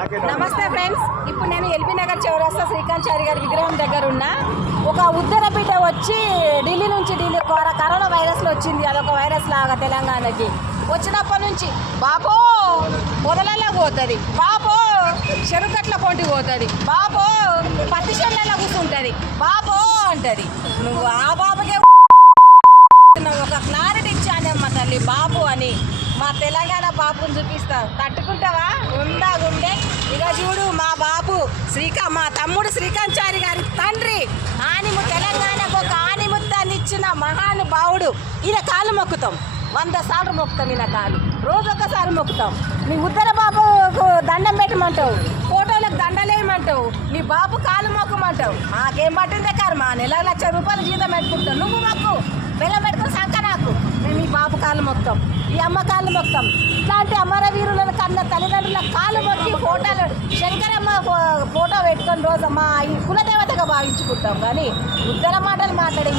నమస్తే ఫ్రెండ్స్. ఇప్పుడు నేను ఎల్బీ నగర్ చౌరస్తా శ్రీకాంత్ చారి గారి విగ్రహం దగ్గర ఉన్నా. ఒక ఉద్దర బిడ్డ వచ్చి ఢిల్లీ నుంచి ఢిల్లీ కరోనా వైరస్లో వచ్చింది. అదొక వైరస్ లాగా తెలంగాణకి. వచ్చినప్పటి నుంచి బాపో పొదలలో పోతుంది. బాపో చెరుకట్ల పొంటి పోతుంది. బాపో పత్తి చెట్లలో కూర్చుంటుంది బాపో అంటది. నువ్వు ఆ బాబుకే ఒక క్లారిటీ ఇచ్చానమ్మ తల్లి. బాబు అని మా తెలంగాణ బాబుని చూపిస్తా. తట్టుకుంటావా? ఉందా గుండె ఇక చూడు మా బాబు శ్రీకా మా తమ్ముడు శ్రీకాంచారి గారి తండ్రి. ఆనిము తెలంగాణకు ఒక ఆనిముత్తాన్ని ఇచ్చిన మహానుభావుడు. ఈయన కాలు మొక్కుతాం. వంద సార్లు మొక్కుతాం ఈయన కాలు. రోజు ఒకసారి మొక్కుతాం. నీ ఉద్దర బాబుకు దండం పెట్టమంటావు. ఫోటోలకు దండలేయమంటావు. నీ బాబు కాలు మొక్కమంటావు. మాకేం పట్టిందే కర్మ నెల లక్ష రూపాయలు జీతం పెట్టుకుంటావు నువ్వు మొక్కు. బెల్లం పెట్టుకుని సంక నాకు మేము ఈ బాబు కాలు మొక్తాం. ఈ అమ్మ కాళ్ళు మొక్తాం. ఇట్లాంటి అమరవీరులను కన్న తల్లిదండ్రుల కాళ్ళు మొక్కి ఫోటోలు ఫోటో పెట్టుకొని రోజు మా ఈ కులదేవతగా భావించుకుంటాం కానీ ఉత్తర మాటలు మాట్లాడే